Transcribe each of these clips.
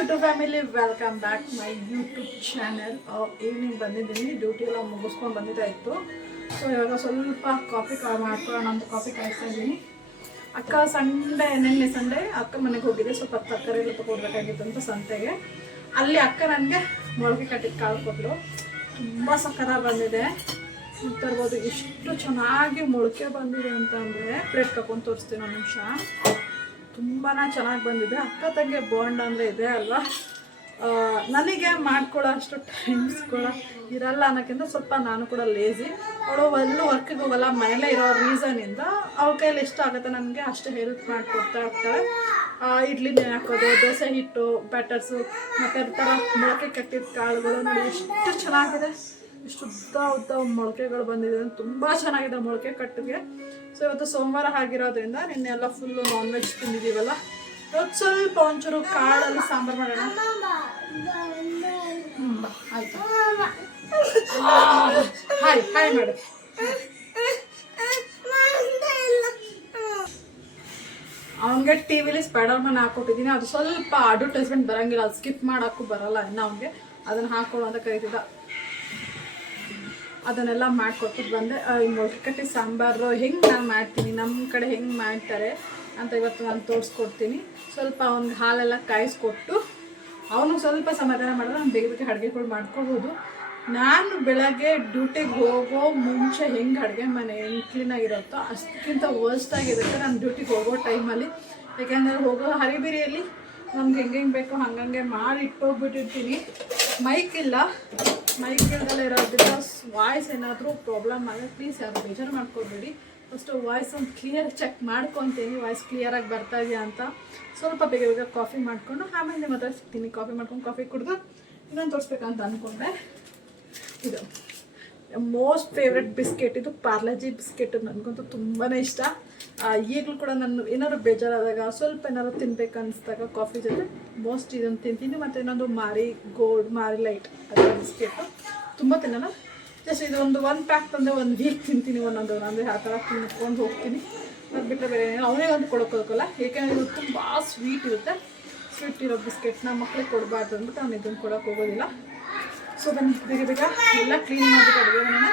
YouTube family welcome back my YouTube channel evening ಬಂದಿದ್ದೀನಿ. Duty ಎಲ್ಲ ಮುಗಿಸ್ಕೊಂಡು ಬಂದಿದ್ದೆ ಇತ್ತು. ಸೊ ಇವಾಗ ಸ್ವಲ್ಪ ಕಾಫಿ ಕಾಲ್ ಮಾಡ್ಕೊಳ್ಳೋಣ ಅಂತ ಕಾಫಿ ಕಾಯಿಸ್ತಾ ಇದ್ದೀನಿ. ಅಕ್ಕ ಸಂಡೇ ನಿನ್ನೆ ಸಂಡೇ ಅಕ್ಕ ಮನೆಗೆ ಹೋಗಿದ್ದೆ. ಸ್ವಲ್ಪ ತರಕಾರಿ ಎಲ್ಲ ತಗೊಡ್ಬೇಕಾಗಿತ್ತು ಅಂತ ಸಂತೆಗೆ. ಅಲ್ಲಿ ಅಕ್ಕ ನನಗೆ ಮೊಳಕೆ ಕಟ್ಟಿದ ಕಾಳು ಕೊಟ್ಟರು ತುಂಬ ಸಕ್ಕರ ಬಂದಿದೆ. ನೋಡ್ತಾ ಎಷ್ಟು ಚೆನ್ನಾಗಿ ಮೊಳಕೆ ಬಂದಿದೆ ಅಂತ ಅಂದರೆ ಪ್ಲೇಟ್ ತಗೊಂಡು ತೋರಿಸ್ತೀನಿ ಒಂದು ನಿಮಿಷ. ತುಂಬಾ ಚೆನ್ನಾಗಿ ಬಂದಿದೆ. ಅಕ್ಕ ತಂಗಿ ಬಾಂಡ್ ಅಂದರೆ ಇದೆ ಅಲ್ವಾ? ನನಗೆ ಮಾಡ್ಕೊಳ್ಳೋ ಅಷ್ಟು ಟೈಮ್ಸ್ ಕೂಡ ಇರಲ್ಲ ಅನ್ನೋಕ್ಕಿಂತ ಸ್ವಲ್ಪ ನಾನು ಕೂಡ ಲೇಜಿ ಅವಳು ಎಲ್ಲೂ ವರ್ಕಿಗೆ ಹೋಗಲ್ಲ ಮನೇಲೇ ಇರೋ ರೀಸನಿಂದ ಅವ್ರ ಕೈಯಲ್ಲಿ ಎಷ್ಟು ಆಗುತ್ತೆ ನನಗೆ ಅಷ್ಟು ಹೆಲ್ಪ್ ಮಾಡಿಕೊಡ್ತಾ ಆ, ಇಡ್ಲಿ ನೆನೆ ಹಾಕೋದು ದೋಸೆ ಹಿಟ್ಟು ಬ್ಯಾಟರ್ಸು ಮತ್ತು ಥರ ಮೊಳಕೆ ಕಟ್ಟಿದ ಕಾಳುಗಳು ನೋಡಿ ಎಷ್ಟು ಚೆನ್ನಾಗಿದೆ. ಇಷ್ಟು ಉದ್ದ ಉದ್ದ ಮೊಳಕೆಗಳು ಬಂದಿದೆ. ತುಂಬ ಚೆನ್ನಾಗಿದೆ ಮೊಳಕೆ ಕಟ್ಟಿಗೆ ಸೊ ಇವತ್ತು ಸೋಮವಾರ ಆಗಿರೋದ್ರಿಂದ ನಿನ್ನೆ ಎಲ್ಲ ಫುಲ್ಲು ನಾನ್ ವೆಜ್ ತಿಂದಿದ್ದೀವಲ್ಲ? ಇವತ್ತು ಸ್ವಲ್ಪ ಒಂಚೂರು ಕಾಳಲ್ಲಿ ಸಾಂಬಾರು ಮಾಡೋಣ. ಹಾಯ್ ಹಾಯ್ ಮಾಡಿ. ಅವನಿಗೆ ಟಿ ವಿಲಿ ಸ್ಪೈಡರ್ ಮನ್ ಹಾಕೊಟ್ಟಿದ್ದೀನಿ. ಅದು ಸ್ವಲ್ಪ ಅಡ್ವರ್ಟೈಸ್ಮೆಂಟ್ ಬರಂಗಿಲ್ಲ. ಅದು ಸ್ಕಿಪ್ ಮಾಡೋಕ್ಕೂ ಬರಲ್ಲ ಇನ್ನು ಅವನಿಗೆ. ಅದನ್ನು ಹಾಕೊಳ್ಳೋ ಅಂತ ಕರಿತಿದ್ದ. ಅದನ್ನೆಲ್ಲ ಮಾಡ್ಕೊಟ್ಟಿದ್ದು ಬಂದೆ. ಈ ಮೊಳಕಟ್ಟಿ ಸಾಂಬಾರು ಹೆಂಗೆ ನಾನು ಮಾಡ್ತೀನಿ ನಮ್ಮ ಕಡೆ ಹೆಂಗೆ ಮಾಡ್ತಾರೆ ಅಂತ ಇವತ್ತು ನಾನು ತೋರಿಸ್ಕೊಡ್ತೀನಿ. ಸ್ವಲ್ಪ ಅವ್ನಿಗೆ ಹಾಲೆಲ್ಲ ಕಾಯಿಸ್ಕೊಟ್ಟು ಅವನು ಸ್ವಲ್ಪ ಸಮಾಧಾನ ಮಾಡಿದ್ರೆ ನಾನು ಬೇಗ ಬೇಗ ಅಡುಗೆಗಳು ಮಾಡ್ಕೋಬೋದು. ನಾನು ಬೆಳಗ್ಗೆ ಡ್ಯೂಟಿಗೆ ಹೋಗೋ ಮುಂಚೆ ಹೆಂಗೆ ಅಡುಗೆ ಮನೆ ಹೆಂಗೆ ಕ್ಲೀನಾಗಿರುತ್ತೋ ಅಷ್ಟಕ್ಕಿಂತ ವರ್ಸ್ಟ್ ಆಗಿರುತ್ತೆ ನಾನು ಡ್ಯೂಟಿಗೆ ಹೋಗೋ ಟೈಮಲ್ಲಿ. ಯಾಕೆಂದರೆ ಹೋಗೋ ಹರಿಬಿರಿಯಲ್ಲಿ ನಮ್ಗೆ ಹೆಂಗೆ ಬೇಕೋ ಹಂಗಂಗೆ ಮಾಡಿ ಇಟ್ಟೋಗ್ಬಿಟ್ಟಿರ್ತೀನಿ ಮೈಕ್ ಇಲ್ಲ. ಮೈಕ್ ಇಲ್ದಲ್ಲ ಇರೋದ್ರಿಂದ ವಾಯ್ಸ್ ಏನಾದರೂ ಪ್ರಾಬ್ಲಮ್ ಆದರೆ ಪ್ಲೀಸ್ ಯಾರು ಬೇಜಾರು ಮಾಡ್ಕೊಬೇಡಿ. ಫಸ್ಟು ವಾಯ್ಸ್ ಒಂದು ಕ್ಲಿಯರ್ ಚೆಕ್ ಮಾಡ್ಕೊತೀನಿ. ವಾಯ್ಸ್ ಕ್ಲಿಯರಾಗಿ ಬರ್ತಾ ಇದೆಯಾ ಅಂತ. ಸ್ವಲ್ಪ ಬೇಗ ಬೇಗ ಕಾಫಿ ಮಾಡಿಕೊಂಡು ಆಮೇಲೆ ನಿಮ್ಮ ಹತ್ರ ಸಿಗ್ತೀನಿ ಕಾಫಿ ಮಾಡ್ಕೊಂಡು ಕಾಫಿ ಕುಡಿದು ಇನ್ನೊಂದು ತೋರಿಸ್ಬೇಕಂತ ಅಂದ್ಕೊಂಡೆ ಇದು. ಮೋಸ್ಟ್ ಫೇವ್ರೆಟ್ ಬಿಸ್ಕೆಟ್, ಇದು ಪಾರ್ಲೆಜಿ ಬಿಸ್ಕೆಟ್ ನನಗಂತೂ ತುಂಬಾ ಇಷ್ಟ. ಈಗಲೂ ಕೂಡ ನಾನು ಏನಾದ್ರು ಬೇಜಾರಾದಾಗ, ಸ್ವಲ್ಪ ಏನಾದ್ರು ತಿನ್ಬೇಕು ಅನಿಸಿದಾಗ ಕಾಫಿ ಜೊತೆ, ಮೋಸ್ಟ್ ಇದನ್ನು ತಿಂತೀನಿ. ಮತ್ತು ಇನ್ನೊಂದು ಮಾರಿ ಗೋಲ್ಡ್ ಮಾರಿ ಲೈಟ್ ಅದರ ಬಿಸ್ಕೆಟು. ತುಂಬ ತಿನ್ನಲ್ಲ. ಜಸ್ಟ್ ಇದೊಂದು ಒಂದು ಪ್ಯಾಕ್ ತಂದರೆ ಒಂದು ವೀಕ್ ತಿಂತೀನಿ ಒಂದೊಂದು, ಅಂದರೆ ಆ ಥರ ತಿನ್ಕೊಂಡು ಹೋಗ್ತೀನಿ. ಅದು ಬಿಟ್ಟರೆ ಬೇರೆ ಅವನೇ ಒಂದು ಕೊಡೋಕ್ಕೋಗಲ್ಲ ಏಕೆಂದರೆ ಇದು ತುಂಬ ಸ್ವೀಟ್ ಇರುತ್ತೆ. ಸ್ವೀಟ್ ಇರೋ ಬಿಸ್ಕೆಟ್ನ ಮಕ್ಳಿಗೆ ಕೊಡಬಾರ್ದು ಅಂದ್ಬಿಟ್ಟು ಅವ್ನು ಇದನ್ನು ಕೊಡೋಕೆ ಹೋಗೋದಿಲ್ಲ. ಸೊ ಬನ್ನಿ, ಬೇಗ ಬೇಗ. ಎಲ್ಲ ಕ್ಲೀನ್ ಮಾಡಬೇಕು ಅಡುಗೆ ನಾನು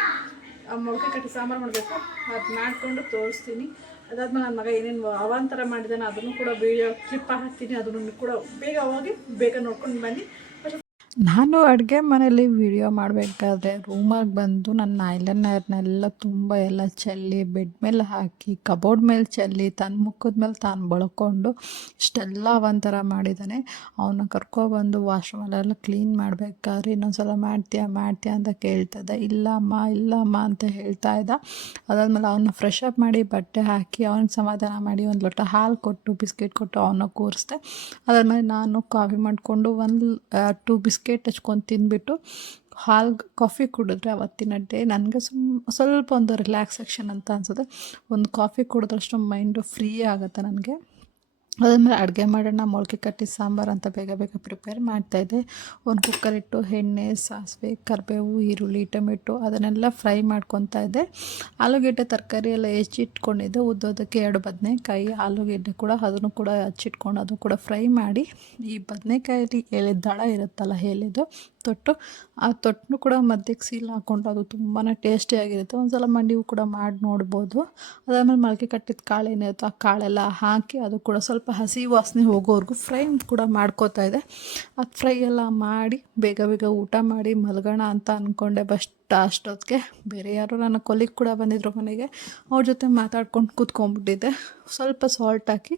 ಮೊಳಕೆ ಕಟ್ಟಿ ಸಾಂಬಾರು ಮಾಡಬೇಕು. ಅದು ಮಾಡಿಕೊಂಡು ತೋರಿಸ್ತೀನಿ. ಅದಾದ್ಮೇಲೆ ನನ್ನ ಮಗ ಏನೇನು ಅವಾಂತರ ಮಾಡಿದ್ದಾನೆ ಅದನ್ನು ಕೂಡ ಬೇಗ ಕ್ಲಿಪ್ ಹಾಕ್ತೀನಿ. ಅದನ್ನು ಕೂಡ ಬೇಗ ಹೋಗಿ ಬೇಗ ನೋಡ್ಕೊಂಡು ಬನ್ನಿ. ನಾನು ಅಡುಗೆ ಮನೇಲಿ ವಿಡಿಯೋ ಮಾಡಬೇಕಾದ್ರೆ ರೂಮಾಗಿ ಬಂದು ನನ್ನ ಐಲೈನರ್ನೆಲ್ಲ ತುಂಬ ಎಲ್ಲ ಚೆಲ್ಲಿ ಬೆಡ್ ಮೇಲೆ ಹಾಕಿ, ಕಬೋರ್ಡ್ ಮೇಲೆ ಚೆಲ್ಲಿ ತನ್ನ ಮುಖದ ಮೇಲೆ ತಾನು ಬಳ್ಕೊಂಡು ಇಷ್ಟೆಲ್ಲ ಒಂಥರ ಮಾಡಿದ್ದಾನೆ ಅವನ್ನ ಕರ್ಕೊಬಂದು ವಾಶ್ರೂಮಲ್ಲೆಲ್ಲ ಕ್ಲೀನ್ ಮಾಡಬೇಕಾದ್ರೆ ಇನ್ನೊಂದ್ಸಲ ಮಾಡ್ತೀಯಾ ಮಾಡ್ತೀಯಾ ಅಂತ ಕೇಳ್ತಿದ್ದೆ ಇಲ್ಲಮ್ಮ ಇಲ್ಲಮ್ಮ ಅಂತ ಹೇಳ್ತಾ ಇದ್ದ. ಅದಾದಮೇಲೆ ಅವನ್ನ ಫ್ರೆಶ್ ಅಪ್ ಮಾಡಿ ಬಟ್ಟೆ ಹಾಕಿ ಅವನಿಗೆ ಸಮಾಧಾನ ಮಾಡಿ ಒಂದು ಲೋಟ ಹಾಲು ಕೊಟ್ಟು, ಬಿಸ್ಕೆಟ್ ಕೊಟ್ಟು ಅವನ್ನ ಕೂರಿಸ್ದೆ. ಅದಾದಮೇಲೆ ನಾನು ಕಾಫಿ ಮಾಡಿಕೊಂಡು ಒಂದು ಟೂ ಬಿಸ್ಕೆಟ್ ಹಚ್ಕೊಂಡು ತಿಂದ್ಬಿಟ್ಟು ಹಾಲು ಕಾಫಿ ಕುಡಿದ್ರೆ ಅವತ್ತಿನ ಡೇ ನನಗೆ ಸುಮ್ ಸ್ವಲ್ಪ ಒಂದು ರಿಲ್ಯಾಕ್ಸೇಷನ್ ಅಂತ ಅನ್ಸುತ್ತೆ. ಒಂದು ಕಾಫಿ ಕುಡಿದ್ರಷ್ಟು ಮೈಂಡು ಫ್ರೀ ಆಗುತ್ತೆ ನನಗೆ. ಅದಾದ್ಮೇಲೆ ಅಡುಗೆ ಮಾಡೋಣ, ಮೊಳಕೆ ಕಟ್ಟಿ ಸಾಂಬಾರು ಅಂತ ಬೇಗ ಬೇಗ ಪ್ರಿಪೇರ್ ಮಾಡ್ತಾಯಿದ್ದೆ ಒಂದು ಕುಕ್ಕರ್ ಇಟ್ಟು ಎಣ್ಣೆ, ಸಾಸಿವೆ, ಕರಿಬೇವು, ಈರುಳ್ಳಿ, ಟೊಮೆಟೊ ಅದನ್ನೆಲ್ಲ ಫ್ರೈ ಮಾಡ್ಕೊತಾ ಇದ್ದೆ. ಆಲೂಗೆಡ್ಡೆ ತರಕಾರಿ ಎಲ್ಲ ಹೆಚ್ಚಿಟ್ಕೊಂಡಿದ್ದೆ. ಉದ್ದೋದಕ್ಕೆ ಎರಡು ಬದನೆಕಾಯಿ, ಆಲೂಗೆಡ್ಡೆ ಕೂಡ ಅದನ್ನು ಕೂಡ ಹಚ್ಚಿಟ್ಕೊಂಡು ಅದು ಕೂಡ ಫ್ರೈ ಮಾಡಿ. ಈ ಬದನೆಕಾಯಲ್ಲಿ ಎಳೆ ದಳ ಇರುತ್ತಲ್ಲ ಎಲೆದು ತೊಟ್ಟು, ಆ ತೊಟ್ಟನ್ನು ಕೂಡ ಮಧ್ಯಕ್ಕೆ ಸೀಲ್ ಹಾಕ್ಕೊಂಡು ಅದು ತುಂಬಾ ಟೇಸ್ಟಿಯಾಗಿರುತ್ತೆ ಒಂದು ಸಲ ಮಂಡಿವು ಕೂಡ ಮಾಡಿ ನೋಡ್ಬೋದು. ಅದಾದಮೇಲೆ ಮೊಳಕೆ ಕಟ್ಟಿದ ಕಾಳು ಏನಿರುತ್ತೋ ಆ ಕಾಳೆಲ್ಲ ಹಾಕಿ ಅದು ಕೂಡ ಸ್ವಲ್ಪ ಹಸಿ ವಾಸನೆ ಹೋಗೋವರೆಗೂ ಫ್ರೈ ಕೂಡ ಮಾಡ್ಕೋತಾ ಇದೆ. ಅದು ಫ್ರೈ ಎಲ್ಲ ಮಾಡಿ ಬೇಗ ಬೇಗ ಊಟ ಮಾಡಿ ಮಲಗೋಣ ಅಂತ ಅಂದ್ಕೊಂಡೆ ಬಸ್ಟ್ ಅಷ್ಟೊತ್ತಿಗೆ. ಬೇರೆ ಯಾರು ನನ್ನ ಕೊಲಿಗೆ ಕೂಡ ಬಂದಿದ್ರು ಮನೆಗೆ. ಅವ್ರ ಜೊತೆ ಮಾತಾಡ್ಕೊಂಡು ಕೂತ್ಕೊಂಡ್ಬಿಟ್ಟಿದ್ದೆ. ಸ್ವಲ್ಪ ಸಾಲ್ಟ್ ಹಾಕಿ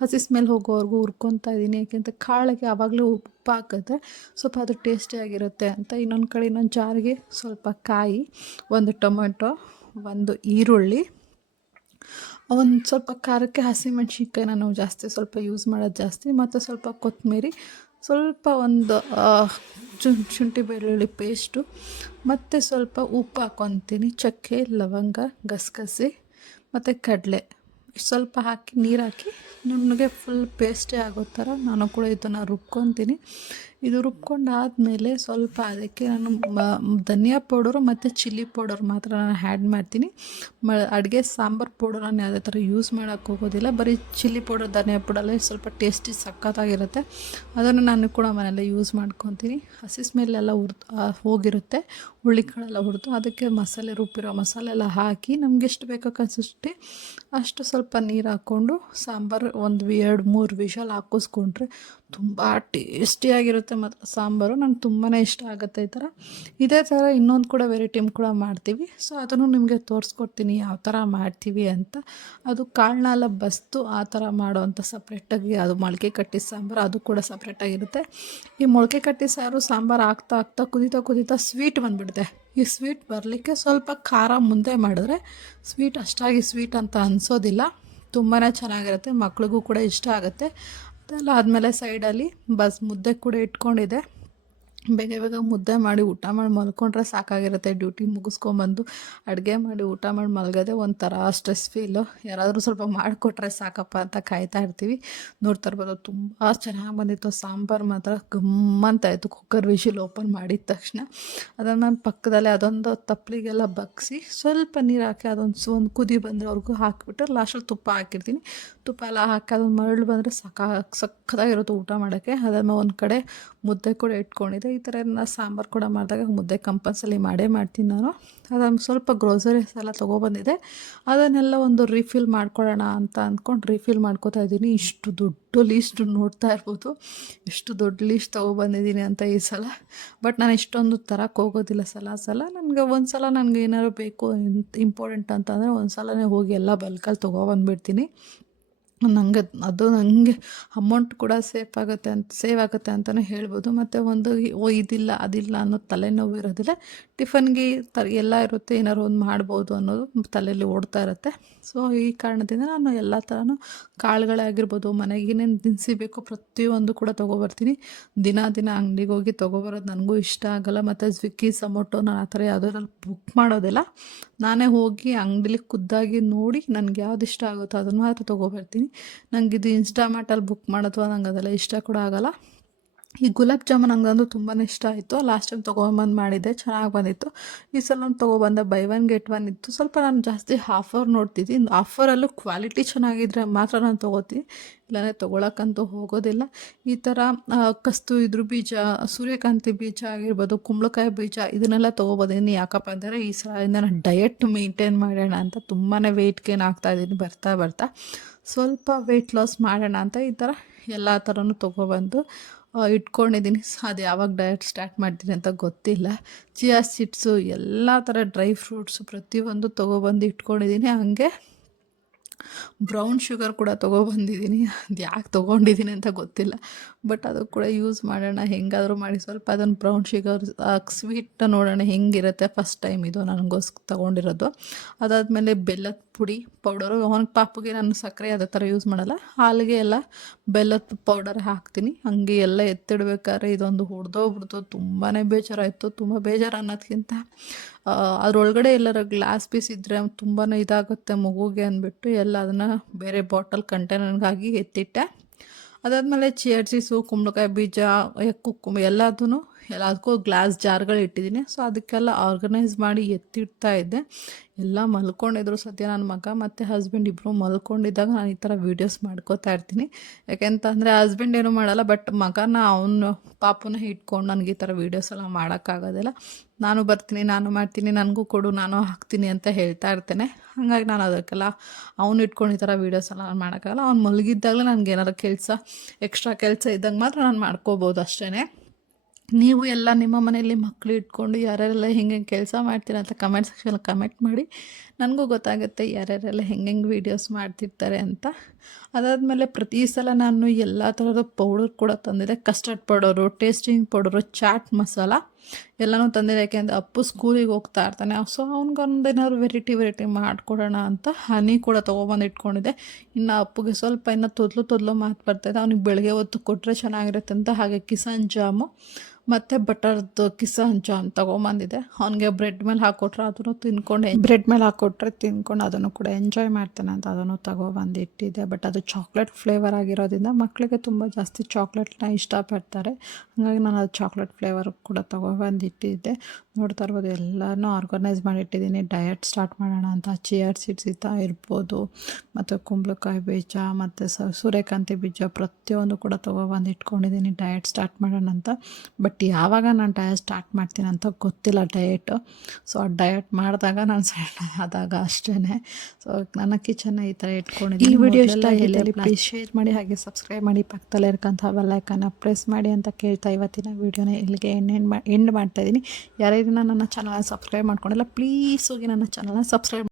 ಹಸಿ ಸ್ಮೆಲ್ ಹೋಗೋವರೆಗೂ ಹುರ್ಕೊತಾ ಇದ್ದೀನಿ. ಯಾಕೆಂದರೆ ಕಾಳಿಗೆ ಆವಾಗಲೇ ಉಪ್ಪು ಹಾಕಿದ್ರೆ ಸ್ವಲ್ಪ ಅದು ಟೇಸ್ಟಿಯಾಗಿರುತ್ತೆ ಅಂತ ಇನ್ನೊಂದು ಕಡೆ ಇನ್ನೊಂದು ಜಾರಿಗೆ ಸ್ವಲ್ಪ ಕಾಯಿ, ಒಂದು ಟೊಮೆಟೊ, ಒಂದು ಈರುಳ್ಳಿ ಒಂದು ಸ್ವಲ್ಪ ಖಾರಕ್ಕೆ ಹಸಿಮೆಣ್ಸಿನ್ಕಾಯಿ ನಾನು ಜಾಸ್ತಿ ಸ್ವಲ್ಪ ಯೂಸ್ ಮಾಡೋದು ಜಾಸ್ತಿ, ಮತ್ತು ಸ್ವಲ್ಪ ಕೊತ್ತಂಬರಿ ಸ್ವಲ್ಪ ಒಂದು ಚುಂ, ಶುಂಠಿ ಬೆಳ್ಳುಳ್ಳಿ ಪೇಸ್ಟು ಮತ್ತು ಸ್ವಲ್ಪ ಉಪ್ಪು ಹಾಕ್ಕೊತೀನಿ ಚಕ್ಕೆ, ಲವಂಗ, ಗಸಗಸೆ, ಮತ್ತು ಕಡಲೆ. ಸ್ವಲ್ಪ ಹಾಕಿ, ನೀರು ಹಾಕಿ, ನುಣ್ಣಗೆ ಫುಲ್ ಪೇಸ್ಟೇ ಆಗೋ ಥರ ನಾನು ಕೂಡ ಇದನ್ನು ರುಬ್ಕೊತೀನಿ. ಇದು ರುಬ್ಕೊಂಡಾದಮೇಲೆ ಸ್ವಲ್ಪ ಅದಕ್ಕೆ ನಾನು ಧನಿಯಾ ಪೌಡರು ಮತ್ತು ಚಿಲ್ಲಿ ಪೌಡರ್ ಮಾತ್ರ ನಾನು ಆ್ಯಡ್ ಮಾಡ್ತೀನಿ. ಮ, ಅಡುಗೆ ಸಾಂಬಾರು ಪೌಡರ್ ನಾನು ಯಾವುದೇ ಥರ ಯೂಸ್ ಮಾಡೋಕ್ಕೆ ಹೋಗೋದಿಲ್ಲ. ಬರೀ ಚಿಲ್ಲಿ ಪೌಡರ್, ಧನಿಯಾ ಪೌಡರಲ್ಲೇ ಸ್ವಲ್ಪ ಟೇಸ್ಟಿ ಸಖತ್ತಾಗಿರುತ್ತೆ. ಅದನ್ನು ನಾನು ಕೂಡ ಮನೆಯಲ್ಲೇ ಯೂಸ್ ಮಾಡ್ಕೊತೀನಿ. ಹಸಿ ಸ್ಮೆಲ್ಲೆಲ್ಲ ಹುರ್ದು ಹೋಗಿರುತ್ತೆ. ಹುಳಿಗಳೆಲ್ಲ ಹುರಿದು ಅದಕ್ಕೆ ಮಸಾಲೆ ರುಬ್ಬಿರೋ ಮಸಾಲೆ ಎಲ್ಲ ಹಾಕಿ ನಮ್ಗೆ ಎಷ್ಟು ಬೇಕೋ ಕನ್ಸಿಸ್ಟಿ ಅಷ್ಟು ಸ್ವಲ್ಪ ನೀರು ಹಾಕ್ಕೊಂಡು ಸಾಂಬಾರು ಒಂದು ಎರಡು, ಮೂರು ವಿಷಲ್ ಹಾಕಿಸ್ಕೊಂಡ್ರೆ ತುಂಬ ಟೇಸ್ಟಿಯಾಗಿರುತ್ತೆ ಮತ್ತು ಸಾಂಬಾರು. ನಂಗೆ ತುಂಬಾ ಇಷ್ಟ ಆಗುತ್ತೆ ಈ ಥರ ಇದೇ ಥರ ಇನ್ನೊಂದು ಕೂಡ ವೆರೈಟಿ ಕೂಡ ಮಾಡ್ತೀವಿ. ಸೊ ಅದನ್ನು ನಿಮಗೆ ತೋರಿಸ್ಕೊಡ್ತೀನಿ ಯಾವ ಥರ ಮಾಡ್ತೀವಿ ಅಂತ. ಅದು ಕಾಳನ್ನೆಲ್ಲ ಬಸ್ತು ಆ ಥರ ಮಾಡೋವಂಥ ಸಪ್ರೇಟಾಗಿ ಅದು ಮೊಳಕೆ ಕಟ್ಟಿ ಸಾಂಬಾರು ಅದು ಕೂಡ ಸಪ್ರೇಟಾಗಿರುತ್ತೆ ಈ ಮೊಳಕೆ ಕಟ್ಟಿ ಸಾರು ಸಾಂಬಾರು ಆಗ್ತಾ ಆಗ್ತಾ ಕುದೀತಾ ಕುದೀತಾ ಸ್ವೀಟ್ ಬಂದುಬಿಡುತ್ತೆ. ಈ ಸ್ವೀಟ್ ಬರಲಿಕ್ಕೆ ಸ್ವಲ್ಪ ಖಾರ ಮುಂದೆ ಮಾಡಿದ್ರೆ ಸ್ವೀಟ್ ಅಷ್ಟಾಗಿ ಸ್ವೀಟ್ ಅಂತ ಅನಿಸೋದಿಲ್ಲ. ತುಂಬಾ ಚೆನ್ನಾಗಿರುತ್ತೆ. ಮಕ್ಳಿಗೂ ಕೂಡ ಇಷ್ಟ ಆಗುತ್ತೆ. ಅದೆಲ್ಲ ಆದಮೇಲೆ ಸೈಡಲ್ಲಿ ಬಸ್ ಮುದ್ದೆ ಕೂಡ ಇಟ್ಕೊಂಡಿದ್ದೆ ಬೇಗ ಬೇಗ ಮುದ್ದೆ ಮಾಡಿ ಊಟ ಮಾಡಿ ಮಲ್ಕೊಂಡ್ರೆ ಸಾಕಾಗಿರುತ್ತೆ. ಡ್ಯೂಟಿ ಮುಗಿಸ್ಕೊಂಬಂದು ಅಡುಗೆ ಮಾಡಿ ಊಟ ಮಾಡಿ ಮಲಗೋದೇ ಒಂಥರ ಸ್ಟ್ರೆಸ್ ಫೀಲು. ಯಾರಾದರೂ ಸ್ವಲ್ಪ ಮಾಡಿಕೊಟ್ರೆ ಸಾಕಪ್ಪ ಅಂತ ಕಾಯ್ತಾ ಇರ್ತೀವಿ. ನೋಡ್ತಾ ಇರ್ಬೋದು, ತುಂಬ ಚೆನ್ನಾಗಿ ಬಂದಿತ್ತು. ಸಾಂಬಾರು ಮಾತ್ರ ಗಮ್ಮಂತ ಆಯಿತು. ಕುಕ್ಕರ್ ವಿಶಿಲ್ ಓಪನ್ ಮಾಡಿದ ತಕ್ಷಣ ಅದನ್ನು ನಾನು ಪಕ್ಕದಲ್ಲೇ ಅದೊಂದು ತಪ್ಪಲಿಗೆಲ್ಲ ಬಗ್ಸಿ ಸ್ವಲ್ಪ ನೀರು ಹಾಕಿ ಅದೊಂದು ಒಂದು ಕುದಿ ಬಂದ್ರವರೆಗೂ ಹಾಕಿಬಿಟ್ಟು ಲಾಸ್ಟಲ್ಲಿ ತುಪ್ಪ ಹಾಕಿರ್ತೀನಿ. ತುಪ್ಪ ಎಲ್ಲ ಹಾಕಿ ಅದೊಂದು ಮರಳು ಬಂದರೆ ಸಾಕಾ ಸಕ್ಕತ್ತಾಗಿರುತ್ತೆ ಊಟ ಮಾಡೋಕ್ಕೆ. ಅದನ್ನು ಒಂದು ಕಡೆ ಮುದ್ದೆ ಕೂಡ ಇಟ್ಕೊಂಡಿದ್ದೆ. ಈ ಥರ ನಾನು ಸಾಂಬಾರು ಕೂಡ ಮಾಡಿದಾಗ ಮುದ್ದೆ ಕಂಪಲ್ಸರಿ ಮಾಡೇ ಮಾಡ್ತೀನಿ ನಾನು. ಅದನ್ನು ಸ್ವಲ್ಪ ಗ್ರೋಸರೀಸ್ ಎಲ್ಲ ತೊಗೊಬಂದಿದೆ. ಅದನ್ನೆಲ್ಲ ಒಂದು ರೀಫಿಲ್ ಮಾಡ್ಕೊಳ್ಳೋಣ ಅಂತ ಅಂದ್ಕೊಂಡು ರೀಫಿಲ್ ಮಾಡ್ಕೋತಾ ಇದ್ದೀನಿ. ಇಷ್ಟು ದೊಡ್ಡ ಲೀಸ್ಟ್ ನೋಡ್ತಾ ಇರ್ಬೋದು. ಇಷ್ಟು ದೊಡ್ಡ ಲೀಸ್ಟ್ ತೊಗೊಬಂದಿದ್ದೀನಿ ಅಂತ ಈ ಸಲ. ಬಟ್ ನಾನು ಇಷ್ಟೊಂದು ತರಕ್ಕೆ ಹೋಗೋದಿಲ್ಲ ಸಲ ಸಲ. ನನಗೆ ಒಂದು ಸಲ ನನಗೆ ಏನಾದ್ರು ಬೇಕು ಇಂಪಾರ್ಟೆಂಟ್ ಅಂತಂದರೆ ಒಂದು ಸಲನೇ ಹೋಗಿ ಎಲ್ಲ ಬಲ್ಕಲ್ಲಿ ತೊಗೊಬಂದ್ಬಿಡ್ತೀನಿ ನನಗೆ ಅದು ನನಗೆ ಅಮೌಂಟ್ ಕೂಡ ಸೇಫ್ ಆಗುತ್ತೆ ಅಂತ ಸೇವ್ ಆಗುತ್ತೆ ಅಂತಲೂ ಹೇಳ್ಬೋದು. ಮತ್ತು ಒಂದು ಓ, ಇದಿಲ್ಲ, ಅದಿಲ್ಲ ಅನ್ನೋ ತಲೆನೋವು ಇರೋದಿಲ್ಲ. ಟಿಫನ್ಗೆ ತ, ಎಲ್ಲ ಇರುತ್ತೆ, ಏನಾದ್ರು ಒಂದು ಮಾಡ್ಬೋದು ಅನ್ನೋದು ತಲೆಯಲ್ಲಿ ಓಡ್ತಾ ಇರುತ್ತೆ. ಸೊ ಈ ಕಾರಣದಿಂದ ನಾನು ಎಲ್ಲ ಥರನೂ ಕಾಳುಗಳೇ ಆಗಿರ್ಬೋದು ಮನೆಗೆ ಏನೇನು ದಿನಸಿ ಬೇಕು, ಪ್ರತಿಯೊಂದು ಕೂಡ ತೊಗೊಬರ್ತೀನಿ. ದಿನ ದಿನ ಅಂಗಡಿಗೆ ಹೋಗಿ ತೊಗೊಬರೋದು ನನಗೂ ಇಷ್ಟ ಆಗೋಲ್ಲ. ಮತ್ತು ಸ್ವಿಗ್ಗಿ ಝೊಮೊಟೊ ನಾನು ಆ ಥರ ಯಾವುದ್ರಲ್ಲಿ ಬುಕ್ ಮಾಡೋದಿಲ್ಲ. ನಾನೇ ಹೋಗಿ ಅಂಗಡಿಲಿ ಖುದ್ದಾಗಿ ನೋಡಿ ನನಗೆ ಯಾವ್ದು ಇಷ್ಟ ಆಗುತ್ತೋ ಅದನ್ನು ಮಾತ್ರ ತೊಗೊಬರ್ತೀನಿ. ನಂಗೆ ಇದು ಇನ್ಸ್ಟಾಮಾರ್ಟಲ್ಲಿ ಬುಕ್ ಮಾಡೋದು ನಂಗೆ ಅದೆಲ್ಲ ಇಷ್ಟ ಕೂಡ ಆಗೋಲ್ಲ. ಈ ಗುಲಾಬ್ ಜಾಮೂನ್ ನಂಗಂದು ತುಂಬಾ ಇಷ್ಟ ಆಯಿತು. ಲಾಸ್ಟ್ ಟೈಮ್ ತೊಗೊಂಬಂದು ಮಾಡಿದ್ದೆ, ಚೆನ್ನಾಗಿ ಬಂದಿತ್ತು. ಈ ಸಲ ನಾನು ತೊಗೊಬಂದೆ, ಬೈ ಒನ್ ಗೆಟ್ ಒನ್ ಇತ್ತು. ಸ್ವಲ್ಪ ನಾನು ಜಾಸ್ತಿ ಆಫರ್ ನೋಡ್ತಿದ್ದೀನಿ ಆಫರಲ್ಲೂ ಕ್ವಾಲಿಟಿ ಚೆನ್ನಾಗಿದ್ರೆ ಮಾತ್ರ ನಾನು ತೊಗೋತೀನಿ. ಇಲ್ಲಾಂದರೆ ತೊಗೊಳಕ್ಕಂತೂ ಹೋಗೋದಿಲ್ಲ. ಈ ಥರ ಕಸ್ತು ಇದ್ರ ಬೀಜ, ಸೂರ್ಯಕಾಂತಿ ಬೀಜ ಆಗಿರ್ಬೋದು, ಕುಂಬಳಕಾಯಿ ಬೀಜ, ಇದನ್ನೆಲ್ಲ ತೊಗೊಬೋದೇನು ಯಾಕಪ್ಪ ಅಂದರೆ ಈ ಸಲದಿಂದ ನಾನು ಡಯಟ್ ಮೇಂಟೈನ್ ಮಾಡೋಣ ಅಂತ ತುಂಬಾ ವೆಯ್ಟ್ ಗೇನ್ ಆಗ್ತಾ ಇದ್ದೀನಿ ಬರ್ತಾ ಬರ್ತಾ. ಸ್ವಲ್ಪ ವೆಯ್ಟ್ ಲಾಸ್ ಮಾಡೋಣ ಅಂತ ಈ ಥರ ಎಲ್ಲ ಥರನೂ ತೊಗೊಬಂದು ಇಟ್ಕೊಂಡಿದ್ದೀನಿ ಅದು ಯಾವಾಗ ಡಯಟ್ ಸ್ಟಾರ್ಟ್ ಮಾಡ್ತೀನಿ ಅಂತ ಗೊತ್ತಿಲ್ಲ. ಚಿಯಾ ಸೀಡ್ಸು ಎಲ್ಲ ಥರ ಡ್ರೈ ಫ್ರೂಟ್ಸು ಪ್ರತಿಯೊಂದು ತೊಗೊಬಂದು ಇಟ್ಕೊಂಡಿದ್ದೀನಿ ಹಾಗೆ ಬ್ರೌನ್ ಶುಗರ್ ಕೂಡ ತೊಗೊಬಂದಿದ್ದೀನಿ ಅದು ಯಾಕೆ ತೊಗೊಂಡಿದ್ದೀನಿ ಅಂತ ಗೊತ್ತಿಲ್ಲ. ಬಟ್ ಅದು ಕೂಡ ಯೂಸ್ ಮಾಡೋಣ, ಹೆಂಗಾದರೂ ಮಾಡಿ. ಸ್ವಲ್ಪ ಅದನ್ನು ಬ್ರೌನ್ ಶುಗರ್ ಸ್ವೀಟ್ ನೋಡೋಣ ಹೆಂಗಿರುತ್ತೆ ಫಸ್ಟ್ ಟೈಮ್ ಇದು ನನಗೋಸ್ಕರ ತೊಗೊಂಡಿರೋದು. ಅದಾದಮೇಲೆ ಬೆಲ್ಲದ ಪುಡಿ ಪೌಡರು. ಅವನಿಗೆ ಪಾಪುಗೆ ನಾನು ಸಕ್ಕರೆ ಅದೇ ಥರ ಯೂಸ್ ಮಾಡಲ್ಲ. ಹಾಲಿಗೆ ಎಲ್ಲ ಬೆಲ್ಲದ ಪೌಡರ್ ಹಾಕ್ತೀನಿ. ಹಂಗೆ ಎಲ್ಲ ಎತ್ತಿಡ್ಬೇಕಾದ್ರೆ ಇದೊಂದು ಹೊಡೆದೋಗ್ಬಿಡ್ತು ತುಂಬಾ ಬೇಜಾರಾಯಿತು. ತುಂಬ ಬೇಜಾರು ಅನ್ನೋದಕ್ಕಿಂತ ಅದ್ರೊಳಗಡೆ ಎಲ್ಲರ ಗ್ಲಾಸ್ ಪೀಸ್ ಇದ್ದರೆ ತುಂಬಾ ಇದಾಗುತ್ತೆ ಮಗುಗೆ ಅಂದ್ಬಿಟ್ಟು ಎಲ್ಲ ಅದನ್ನು ಬೇರೆ ಬಾಟಲ್ ಕಂಟೈನರ್ಗಾಗಿ ಎತ್ತಿಟ್ಟೆ. ಅದಾದಮೇಲೆ ಚಿಯರ್ಸಿಸು ಕುಂಬಳಕಾಯಿ ಬೀಜ ಕುಕ್ಕುಂಬ ಎಲ್ಲದೂ ಎಲ್ಲದಕ್ಕೂ ಗ್ಲಾಸ್ ಜಾರ್ಗಳು ಇಟ್ಟಿದ್ದೀನಿ. ಸೊ ಅದಕ್ಕೆಲ್ಲ ಆರ್ಗನೈಸ್ ಮಾಡಿ ಎತ್ತಿಡ್ತಾ ಇದ್ದೆ. ಎಲ್ಲ ಮಲ್ಕೊಂಡಿದ್ರು ಸದ್ಯ ನನ್ನ ಮಗ ಮತ್ತು ಹಸ್ಬೆಂಡ್ ಇಬ್ಬರು ಮಲ್ಕೊಂಡಿದ್ದಾಗ ನಾನು ಈ ಥರ ವೀಡಿಯೋಸ್ ಮಾಡ್ಕೋತಾ ಇರ್ತೀನಿ. ಯಾಕೆಂತಂದರೆ ಹಸ್ಬೆಂಡ್ ಏನೂ ಮಾಡಲ್ಲ ಬಟ್ ಮಗನ ಅವನು ಪಾಪನ ಇಟ್ಕೊಂಡು ನನಗೆ ಈ ಥರ ವೀಡಿಯೋಸ್ ಎಲ್ಲ ಮಾಡೋಕ್ಕಾಗೋದಿಲ್ಲ. ನಾನು ಬರ್ತೀನಿ, ನಾನು ಮಾಡ್ತೀನಿ, ನನಗೂ ಕೊಡು, ನಾನು ಹಾಕ್ತೀನಿ ಅಂತ ಹೇಳ್ತಾ ಇರ್ತೇನೆ. ಹಾಗಾಗಿ ನಾನು ಅದಕ್ಕೆಲ್ಲ ಅವ್ನು ಇಟ್ಕೊಂಡು ಈ ಥರ ವೀಡಿಯೋಸ್ ಎಲ್ಲ ನಾನು ಮಾಡೋಕ್ಕಾಗಲ್ಲ. ಅವ್ನು ಮಲಗಿದ್ದಾಗಲೇ ನನಗೆ ಕೆಲಸ ಎಕ್ಸ್ಟ್ರಾ ಕೆಲಸ ಇದ್ದಂಗೆ ಮಾತ್ರ ನಾನು ಮಾಡ್ಕೋಬೋದು ಅಷ್ಟೇ ನೀವು ಎಲ್ಲ ನಿಮ್ಮ ಮನೆಯಲ್ಲಿ ಮಕ್ಕಳು ಇಟ್ಕೊಂಡು ಯಾರ್ಯಾರೆಲ್ಲ ಹೆಂಗೆ ಕೆಲಸ ಮಾಡ್ತೀರ ಅಂತ ಕಮೆಂಟ್ ಸೆಕ್ಷನ್ ಕಮೆಂಟ್ ಮಾಡಿ. ನನಗೂ ಗೊತ್ತಾಗುತ್ತೆ ಯಾರ್ಯಾರೆಲ್ಲ ಹೆಂಗೆ ವೀಡಿಯೋಸ್ ಮಾಡ್ತಿರ್ತಾರೆ ಅಂತ. ಅದಾದಮೇಲೆ ಪ್ರತಿ ಸಲ ನಾನು ಎಲ್ಲ ಥರದ ಪೌಡರ್ ಕೂಡ ತಂದಿದ್ದೆ custard powder tasting powder chaat masala ಎಲ್ಲನೂ ತಂದಿದ್ದೆ ಯಾಕೆಂದರೆ ಅಪ್ಪು ಸ್ಕೂಲಿಗೆ ಹೋಗ್ತಾ ಇರ್ತಾನೆ. ಸೊ ಅವ್ನಿಗೊಂದು ಏನಾದ್ರು ವೆರೈಟಿ ವೆರೈಟಿ ಮಾಡಿಕೊಡೋಣ ಅಂತ ಹನಿ ಕೂಡ ತೊಗೊಬಂದು ಇಟ್ಕೊಂಡಿದ್ದೆ. ಇನ್ನು ಅಪ್ಪುಗೆ ಸ್ವಲ್ಪ ಇನ್ನೂ ತೊದಲು ತೊದಲು ಮಾತು ಬರ್ತಾಯಿದೆ ಅವ್ನಿಗೆ ಬೆಳಗ್ಗೆ ಹೊತ್ತು ಕೊಟ್ಟರೆ ಚೆನ್ನಾಗಿರುತ್ತೆ ಅಂತ. ಹಾಗೆ ಕಿಸಾನ್ ಜಾಮು. ಮತ್ತು ಬಟರ್ದು ಕಿಸಾನ್ ಹಂಚ ತಗೊಂಬಂದಿದೆ. ಅವನಿಗೆ ಬ್ರೆಡ್ ಮೇಲೆ ಹಾಕೊಟ್ರೆ ಅದನ್ನು ತಿನ್ಕೊಂಡು ಬ್ರೆಡ್ ಮೇಲೆ ಹಾಕ್ಕೊಟ್ರೆ ತಿನ್ಕೊಂಡು ಅದನ್ನು ಕೂಡ ಎಂಜಾಯ್ ಮಾಡ್ತಾನೆ ಅಂತ ಅದನ್ನು ತಗೊಬಂದು ಇಟ್ಟಿದ್ದೆ ಬಟ್ ಅದು ಚಾಕ್ಲೇಟ್ ಫ್ಲೇವರ್ ಆಗಿರೋದ್ರಿಂದ ಮಕ್ಕಳಿಗೆ ತುಂಬ ಜಾಸ್ತಿ ಚಾಕ್ಲೇಟ್ನ ಇಷ್ಟಪಡ್ತಾರೆ. ಹಾಗಾಗಿ ನಾನು ಅದು ಚಾಕ್ಲೇಟ್ ಫ್ಲೇವರ್ ಕೂಡ ತೊಗೊಬಂದು ಇಟ್ಟಿದ್ದೆ ನೋಡ್ತಾ ಇರ್ಬೋದು ಎಲ್ಲನೂ ಆರ್ಗನೈಸ್ ಮಾಡಿಟ್ಟಿದ್ದೀನಿ. ಡಯಟ್ ಸ್ಟಾರ್ಟ್ ಮಾಡೋಣ ಅಂತ ಚಿಯರ್ ಸೀಡ್ಸ್ ಇತ್ತ ಇರ್ಬೋದು. ಮತ್ತು ಕುಂಬಳಕಾಯಿ ಬೀಜ, ಮತ್ತು ಸೂರ್ಯಕಾಂತಿ ಬೀಜ ಪ್ರತಿಯೊಂದು ಕೂಡ ತೊಗೊಬಂದು ಇಟ್ಕೊಂಡಿದ್ದೀನಿ ಡಯಟ್ ಸ್ಟಾರ್ಟ್ ಮಾಡೋಣ ಅಂತ. ಬಟ್ ಯಾವಾಗ ನಾನು ಡಯಟ್ ಸ್ಟಾರ್ಟ್ ಮಾಡ್ತೀನಿ ಅಂತ ಗೊತ್ತಿಲ್ಲ ಡಯಟು ಸೊ ಆ ಡಯಟ್ ಮಾಡಿದಾಗ ನಾನು ಸಣ್ಣ ಆದಾಗ ಅಷ್ಟೇ ಸೊ ನನ್ನ ಕಿಚನ್ನ ಈ ಥರ ಇಟ್ಕೊಂಡಿದ್ದೀನಿ. ಈ ವಿಡಿಯೋ ಇಷ್ಟ ಆಗಿದ್ದಲ್ಲಿ ಪ್ಲೀಸ್ ಶೇರ್ ಮಾಡಿ ಹಾಗೆ ಸಬ್ಸ್ಕ್ರೈಬ್ ಮಾಡಿ. ಪಕ್ಕದಲ್ಲೇ ಇರ್ಕಂಥ ಬೆಲ್ಲೈಕನ್ನ ಪ್ರೆಸ್ ಮಾಡಿ ಅಂತ ಕೇಳ್ತಾ ಇವತ್ತಿನ ವೀಡಿಯೋನ ಇಲ್ಲಿಗೆ ಎಂಡ್ ಮಾ ಎಂಡ್ ಮಾಡ್ತಾ ಇದ್ದೀನಿ. ಯಾರ್ಯಾರು ನನ್ನ ಚಾನಲ್ನ ಸಬ್ಸ್ಕ್ರೈಬ್ ಮಾಡ್ಕೊಂಡಿಲ್ಲ ಪ್ಲೀಸ್ ಹೋಗಿ ನನ್ನ ಚಾನಲ್ನ ಸಬ್ಸ್ಕ್ರೈಬ್